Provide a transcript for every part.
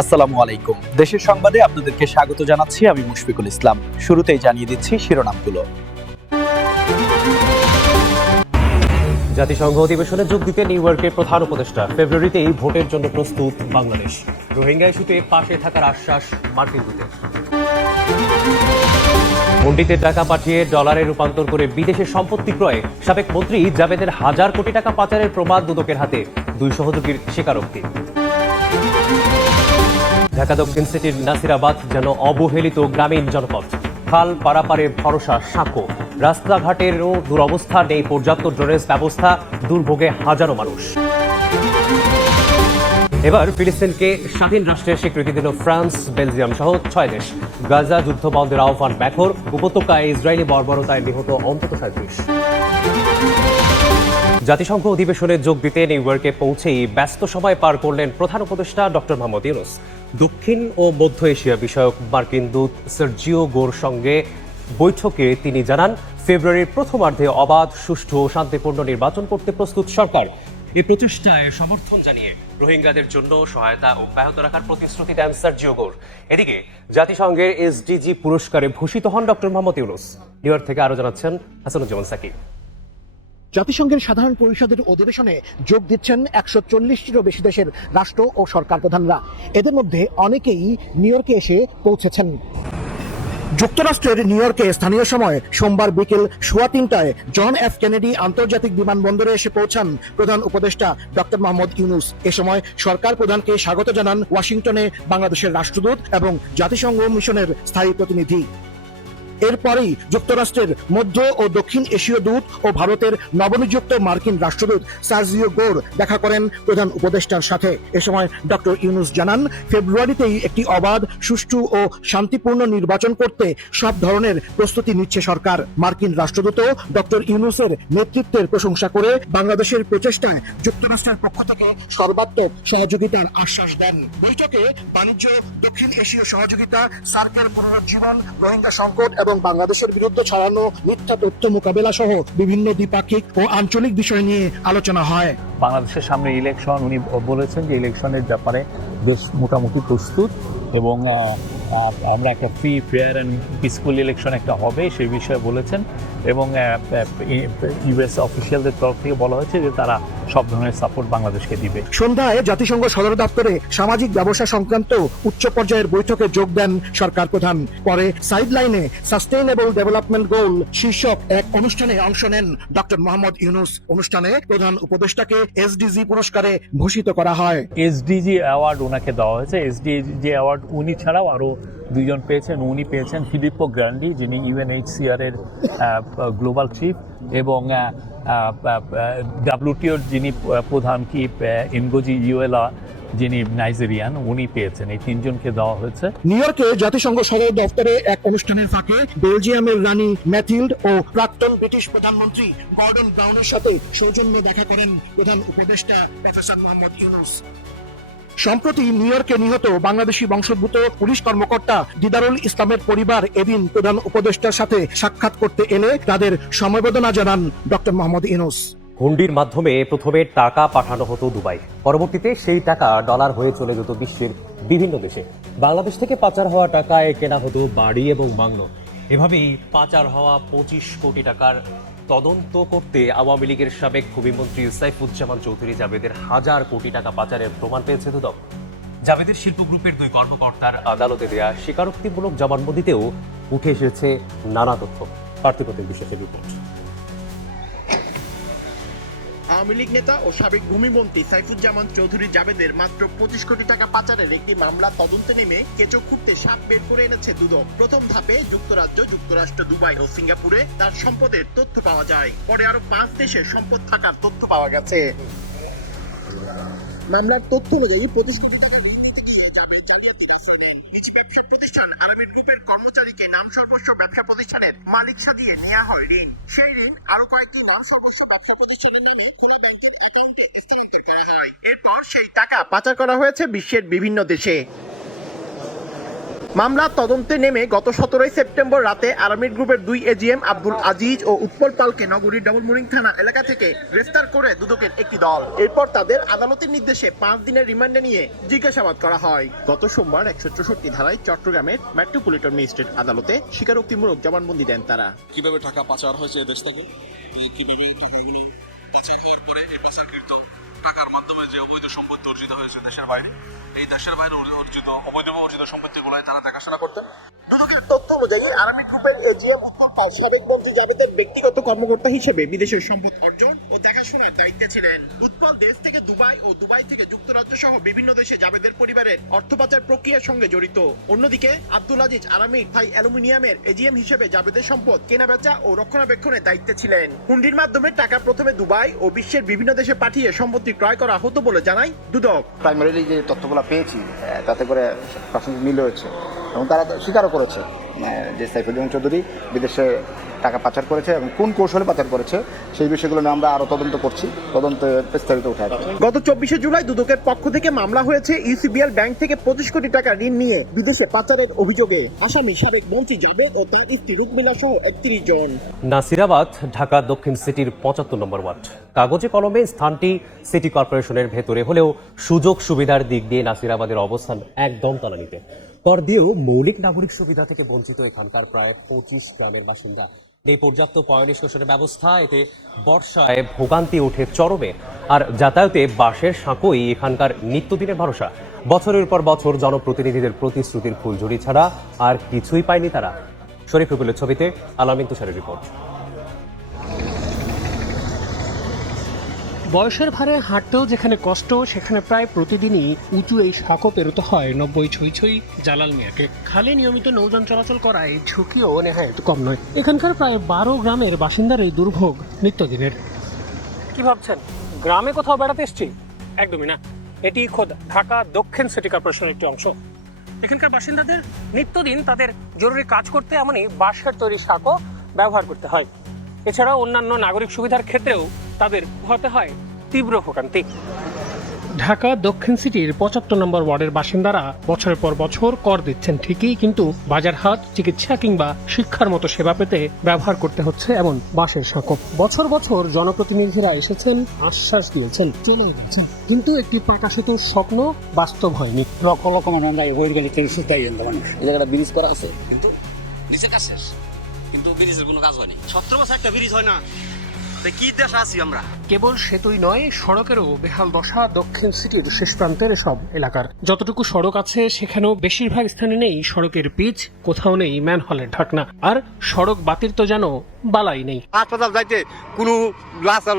আসসালামু আলাইকুম। দেশের সংবাদে আপনাদেরকে স্বাগত জানাচ্ছি, আমি মুশফিকুল ইসলাম। শুরুতেই জানিয়ে দিচ্ছি শিরোনামগুলো। জাতিসংঘ অধিবেশনে যোগ দিতে নিউ ইয়র্কের প্রধান উপদেষ্টা। ফেব্রুয়ারিতেই ভোটের জন্য প্রস্তুত বাংলাদেশ। রোহিঙ্গা ইস্যুতে পাশে থাকার আশ্বাস মার্কিন দূতের। মন্ডিতে টাকা পাঠিয়ে ডলারে রূপান্তর করে বিদেশে সম্পত্তি ক্রয়ে সাবেক মন্ত্রী জাবেদের হাজার কোটি টাকা পাচারের প্রমাণ দুদকের হাতে, দুই সহযোগীর স্বীকারোক্তি। ঢাকা দক্ষিণ সিটির নাসিরাবাদ যেন অবহেলিত গ্রামীণ জনপদ। খাল পারাপারে ভরসা সাঁকো, রাস্তাঘাটেরও দুরবস্থা, নেই পর্যাপ্ত ড্রেনেজ ব্যবস্থা, দুর্ভোগে হাজারো মানুষ। এবার ফিলিস্তিনকে স্বাধীন রাষ্ট্রের স্বীকৃতি দিল ফ্রান্স, বেলজিয়াম সহ 6 দেশ। গাজা যুদ্ধ বন্ধের আহ্বান ব্যাখর, উপত্যকায় ইসরায়েলি বর্বরতায় নিহত অন্তত 37। জাতিসংঘ অধিবেশনে যোগ দিতে নিউ ইয়র্কে পৌঁছেই ব্যস্ত সময় পার করলেন প্রধান উপদেষ্টা ডক্টর মোহাম্মদ ইউনূস। দক্ষিণ ও মধ্য এশিয়া বিষয়ক মার্কিন দূত সার্জিও গোর সঙ্গে বৈঠকে তিনি জানান, ফেব্রুয়ারির প্রথমার্ধে অবাধ, সুষ্ঠু ও শান্তিপূর্ণ নির্বাচন করতে প্রস্তুত সরকার। এই প্রচেষ্টায় সমর্থন জানিয়ে রোহিঙ্গাদের জন্য সহায়তা অব্যাহত রাখার প্রতিশ্রুতি দেন সার্জিও গোর। এদিকে জাতিসংঘের এসডিজি পুরস্কারে ভূষিত হন doctor Mohammad Yunus. New York থেকে আরো জানাচ্ছেন হাসানুজ্জামান সাকিব। জাতিসংঘের সাধারণ পরিষদের অধিবেশনে যোগ দিচ্ছেন 140টিরও বেশি দেশের রাষ্ট্র ও সরকার প্রধানরা। এদের মধ্যে অনেকেই নিউ ইয়র্কে এসে পৌঁছেছেন। যুক্তরাষ্ট্রের নিউ ইয়র্কে স্থানীয় সময় সোমবার বিকেল 3:15টায় জন এফ কেনেডি আন্তর্জাতিক বিমানবন্দরে এসে পৌঁছান প্রধান উপদেষ্টা ডক্টর মোহাম্মদ ইউনূস। এ সময় সরকার প্রধানকে স্বাগত জানান ওয়াশিংটনে বাংলাদেশের রাষ্ট্রদূত এবং জাতিসংঘ মিশনের স্থায়ী প্রতিনিধি। এরপরেই যুক্তরাষ্ট্রের মধ্য ও দক্ষিণ এশীয় দূত ও ভারতের নবনিযুক্ত মার্কিন রাষ্ট্রদূত সার্জিও গোর দেখা করেন প্রধান উপদেষ্টার সাথে। এ সময় ডক্টর ইউনূস জানান, ফেব্রুয়ারিতেই একটি অবাধ, সুষ্ঠু ও শান্তিপূর্ণ নির্বাচন করতে সব ধরনের প্রস্তুতি নিচ্ছে সরকার। মার্কিন রাষ্ট্রদূতও ডক্টর ইউনূসের নেতৃত্বের প্রশংসা করে বাংলাদেশের প্রচেষ্টায় যুক্তরাষ্ট্রের পক্ষ থেকে সর্বাত্মক সহযোগিতার আশ্বাস দেন। বৈঠকে বাণিজ্য, দক্ষিণ এশীয় সহযোগিতা, সার্কের পুনরুজ্জীবন, রোহিঙ্গা সংকট এবং বাংলাদেশের বিরুদ্ধে ছড়ানো মিথ্যা তথ্য মোকাবেলা সহ বিভিন্ন দ্বিপাক্ষিক ও আঞ্চলিক বিষয় নিয়ে আলোচনা হয়। বাংলাদেশের সামনে ইলেকশন, উনি বলেছেন যে ইলেকশনের ব্যাপারে দেশ মোটামুটি প্রস্তুত এবং আমরা একটা free, fair and peaceful election একটা হবে সেই বিষয়ে বলেছেন। এবং ইউএস অফিসিয়ালদের তরফ থেকে বলা হয়েছে যে তারা সব ধরনের সাপোর্ট বাংলাদেশকে দিবে। সন্ধ্যায় জাতিসংঘ সদর দপ্তরে সামাজিক ব্যবসা সংক্রান্ত উচ্চ পর্যায়ের বৈঠকে যোগ দেন সরকার প্রধান। পরে সাইডলাইনে সাস্টেইনেবল ডেভেলপমেন্ট গোল শীর্ষক এক অনুষ্ঠানে অংশ নেন ডক্টর মোহাম্মদ ইউনূস। অনুষ্ঠানে প্রধান উপদেষ্টাকে এসডিজি পুরস্কারে ভূষিত করা হয়। এসডিজি অ্যাওয়ার্ড ওনাকে দেওয়া হয়েছে। এসডিজি অ্যাওয়ার্ড উনি ছাড়াও আরও দুইজন পেয়েছেন। উনি পেয়েছেন ফিলিপ্পো গ্র্যান্ডি, যিনি ইউএনএইচসিআর এর গ্লোবাল চিফ, এবং ডাব্লিউটিওর যিনি প্রধান এনগোজি ইউএলা, যিনি নাইজেরিয়ান, উনি পেয়েছেন। এই তিনজনকে দেওয়া হয়েছে। নিউ ইয়র্কে জাতিসংঘ সদর দপ্তরে এক অনুষ্ঠানের ফাঁকে বেলজিয়ামের রানী ম্যাথিল্ড ও প্রাক্তন ব্রিটিশ প্রধানমন্ত্রী গর্ডন ব্রাউনের সাথে সৌজন্য দেখা করেন প্রধান উপদেষ্টা প্রফেসর মোহাম্মদ ইউনূস। সম্প্রতি নিউ ইয়র্কে নিহত বাংলাদেশি বংশোদ্ভূত পুলিশ কর্মকর্তা দিদারুল ইসলামের পরিবার এদিন প্রধান উপদেষ্টার সাথে সাক্ষাৎ করতে এলে তাদের সমবেদনা জানান ডক্টর মোহাম্মদ ইউনূস। হুন্ডির মাধ্যমে প্রথমে টাকা পাঠানো হতো দুবাই, পরবর্তীতে সেই টাকা ডলার হয়ে চলে যেত বিশ্বের বিভিন্ন দেশে। বাংলাদেশ থেকে পাচার হওয়া টাকায় কেনা হতো বাড়ি এবং বাংলো। এভাবেই পাচার হওয়া 25 কোটি টাকার তদন্ত করতে আওয়ামী লীগের সাবেক ভূমিমন্ত্রী সাইফুজ্জামান চৌধুরী জাবেদের হাজার কোটি টাকা পাচারের প্রমাণ পেয়েছে দুদক। জাবেদের শিল্প গ্রুপের 2 কর্মকর্তার আদালতে দেয়া স্বীকারোক্তিমূলক জবানবন্দিতেও উঠে এসেছে নানা তথ্য। পার্থিপতির বিশেষ রিপোর্ট। আওয়ামী লীগ নেতা ও সাবেক ভূমিমন্ত্রী সাইফুজ্জামান চৌধুরী জাবেদের মাত্র 25 কোটি টাকা পাচারের একটি মামলা তদন্তে নেমে কেঁচো খুঁড়তে সাপ বের করে এনেছে দুদক। প্রথম ধাপে যুক্তরাজ্য, যুক্তরাষ্ট্র, দুবাই ও সিঙ্গাপুরে তার সম্পদের তথ্য পাওয়া যায়। পরে আরো 5 দেশে সম্পদ থাকার তথ্য পাওয়া গেছে। মামলার তথ্য অনুযায়ী 25 কোটি টাকা কিছু ব্যবসা প্রতিষ্ঠান আরামিড গ্রুপের কর্মচারীকে নাম সর্বস্ব ব্যবসা প্রতিষ্ঠানের মালিক সাজিয়ে নেওয়া হয় ঋণ। সেই ঋণ আরো কয়েকটি নাম সর্বস্ব ব্যবসা প্রতিষ্ঠানের নামে খোলা ব্যাংকের অ্যাকাউন্টে স্থানান্তর করা হয়। এরপর সেই টাকা পাচার করা হয়েছে বিশ্বের বিভিন্ন দেশে। মামলা তদন্তে নেমে গত 17 সেপ্টেম্বর রাতে আরামিড গ্রুপের 2 এজিএম আব্দুল আজিজ ও উৎপল পালকে নগরীর ডবল মুরিং থানা এলাকা থেকে গ্রেফতার করে দুদকের একটি দল। এরপর তাদের আদালতের নির্দেশে 5 দিনের রিমান্ডে নিয়ে জিজ্ঞাসাবাদ করা হয়। গত সোমবার 164 ধারায় চট্টগ্রামের মেট্রোপলিটন ম্যাজিস্ট্রেট আদালতে স্বীকারোক্তিমূলক জবানবন্দি দেন তারা। কিভাবে টাকা পাচার হয়েছে দেশ থেকে, কিভাবে টাকাগুলো পাচার হওয়ার পরে এই পাচারকৃত টাকার মাধ্যমে যে অবৈধ সম্পত্তি অর্জিত হয়েছে দেশের বাইরে, এই দেশের বাইরে অর্জিত অবৈধ অর্জিত সম্পত্তিগুলো তারা দেখাশোনা করতেন। দুদকের তথ্য অনুযায়ী আরামিড গ্রুপের এজিএম উৎপল পাল সাবেক মন্ত্রী জাবেদের ব্যক্তিগত কর্মকর্তা হিসেবে বিদেশের সম্পদ অর্জন ও দেখাশোনার দায়িত্বে ছিলেন। উৎপল দেশ থেকে দুবাই ও দুবাই থেকে যুক্তরাজ্য সহ বিভিন্ন দেশে জাবেদের পরিবারের অর্থ পাচার প্রক্রিয়ার সঙ্গে জড়িত। অন্যদিকে আব্দুল আজিজ আরামিড ভাই অ্যালুমিনিয়ামের এজিএম হিসেবে জাবেদের সম্পদ কেনাবেচা ও রক্ষণাবেক্ষণের দায়িত্বে ছিলেন। হুন্ডির মাধ্যমে টাকা প্রথমে দুবাই ও বিশ্বের বিভিন্ন দেশে পাঠিয়ে সম্পত্তি ক্রয় করা হতো বলে জানায় দুদক। প্রাইমারিলি যে তথ্যগুলো পেয়েছি তাতে করে প্রাথমিক মিল হয়েছে এবং তারা স্বীকারও করেছে যে সাইফুজ্জামান চৌধুরী বিদেশে টাকা পাচার করেছে এবং কোন কৌশলে পাচার করেছে সেই বিষয়গুলো নিয়ে আমরা আরও তদন্ত করছি, তদন্তে বিস্তারিত উঠে আসবে। গত 24 জুলাই দুদকের পক্ষ থেকে মামলা হয়েছে ইউসিবিএল ব্যাংক থেকে 25 কোটি টাকা ঋণ নিয়ে বিদেশে পাচারের অভিযোগে। আসামি সাবেক মন্ত্রী জাবেদ ও তার স্ত্রী রুকমিলা সহ 31 জন। নাসিরাবাদ ঢাকা দক্ষিণ সিটির 75 নম্বর ওয়ার্ড। কাগজে কলমে স্থানটি সিটি কর্পোরেশনের ভেতরে হলেও সুযোগ সুবিধার দিক দিয়ে নাসিরাবাদের অবস্থান একদম তলানিতে। কর দিয়েও মৌলিক নাগরিক সুবিধা থেকে বঞ্চিত এখানকার প্রায় 25 গ্রামের বাসিন্দা। এই পর্যাপ্ত পয়ঃনিষ্কাশনের ব্যবস্থা, এতে বর্ষায় ভোগান্তি ওঠে চরমে। আর যাতায়াতে বাঁশের সাঁকোই এখানকার নিত্যদিনের ভরসা। বছরের পর বছর জনপ্রতিনিধিদের প্রতিশ্রুতির ফুলঝুরি ছাড়া আর কিছুই পায়নি তারা। শরীফ রুবেলের ছবিতে আলামিন তুষারের রিপোর্ট। বয়সের ভারে হাঁটতেও যেখানে কষ্ট, সেখানে প্রায় প্রতিদিনই উঁচু এই সাঁকো পেরোতে হয় 90 ছই জালাল মিয়াকে। খালে নিয়মিত নৌযান চলাচল করায় ঝুঁকিও নেহায়েত কম নয়। এখানকার প্রায় 12 গ্রামের বাসিন্দার এই দুর্ভোগ নিত্যদিনের। কি ভাবছেন, গ্রামে কোথাও বেড়াতে এসছি? একদমই না, এটি খোদ ঢাকা দক্ষিণ সিটি কর্পোরেশনের একটি অংশ। এখানকার বাসিন্দাদের নিত্যদিন তাদের জরুরি কাজ করতে এমনই বাঁশের তৈরি সাঁকো ব্যবহার করতে হয়। এছাড়াও অন্যান্য নাগরিক সুবিধার ক্ষেত্রেও তাদের হতে হয় তীব্র ভোগান্তি। ঢাকা দক্ষিণ সিটির 75 নম্বর ওয়ার্ডের বাসিন্দারা বছরের পর বছর কর দিচ্ছেন ঠিকই, কিন্তু বাজারহাট, চিকিৎসা কিংবা শিক্ষার মতো সেবা পেতে ব্যবহার করতে হচ্ছে এমন বাঁশের সাঁকো। বছর বছর জনপ্রতিনিধিরা এসেছেন, আশ্বাস দিয়েছেন, চলে গেছেন, কিন্তু একটি পাকা সেতুর স্বপ্ন বাস্তব হয়নি। লক্ষ লক্ষ মানুষ আমরা ওই গাড়িতে সুতাই মানুষ এই জায়গাটা ব্রিজ করা আছে, কিন্তু নিচে কাজ শেষ, কিন্তু ব্রিজের কোনো কাজ হয়নি। 17 বছর একটা ব্রিজ হয় না, কি দেশে আছি আমরা। কেবল সেতুই নয়, সড়কেরও বেহাল দশা দক্ষিণ সিটির শেষ প্রান্তের সব এলাকার। যতটুকু সড়ক আছে সেখানেও বেশিরভাগ স্থানে নেই সড়কের পিচ, কোথাও নেই ম্যানহোলের ঢাকনা। আর সড়ক বাতির তো যেন বালাই নেই। হাসপাতাল যাইতে কোনো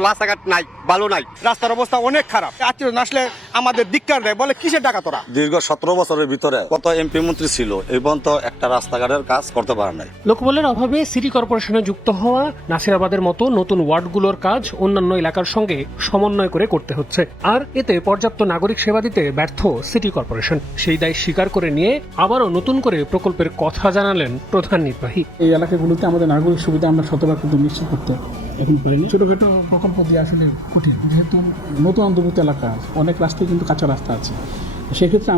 রাস্তাঘাট নাই, ভালো নাই, রাস্তার অবস্থা অনেক খারাপ। আত্মীয় আসলে আমাদের দিককার দেয়, বলে কিসের টাকা তোরা। দীর্ঘ 17 বছরের ভিতরে কত এমপি মন্ত্রী ছিল, এই পর্যন্ত একটা রাস্তাঘাটের কাজ করতে পারে নাই। লোকবলের অভাবে সিটি কর্পোরেশনে যুক্ত হওয়া নাসিরাবাদের মতো নতুন ওয়ার্ডগুলোর কাজ অন্যান্য এলাকার সঙ্গে সমন্বয় করে করতে হচ্ছে। আর এতে পর্যাপ্ত নাগরিক সেবা দিতে ব্যর্থ সিটি কর্পোরেশন। সেই দায় স্বীকার করে নিয়ে আবারও নতুন করে প্রকল্পের কথা জানালেন প্রধান নির্বাহী। এই এলাকাগুলোতে আমাদের নাগরিক সুবিধা আমরা শতভাগ কিন্তু নিশ্চিত করতে এখন পারিনি। ছোটোখাটো প্রকল্প দিয়ে আসলে কঠিন, যেহেতু নতুন অন্তর্ভুক্ত এলাকা, অনেক রাস্তায় কিন্তু কাঁচা রাস্তা আছে। সেক্ষেত্রে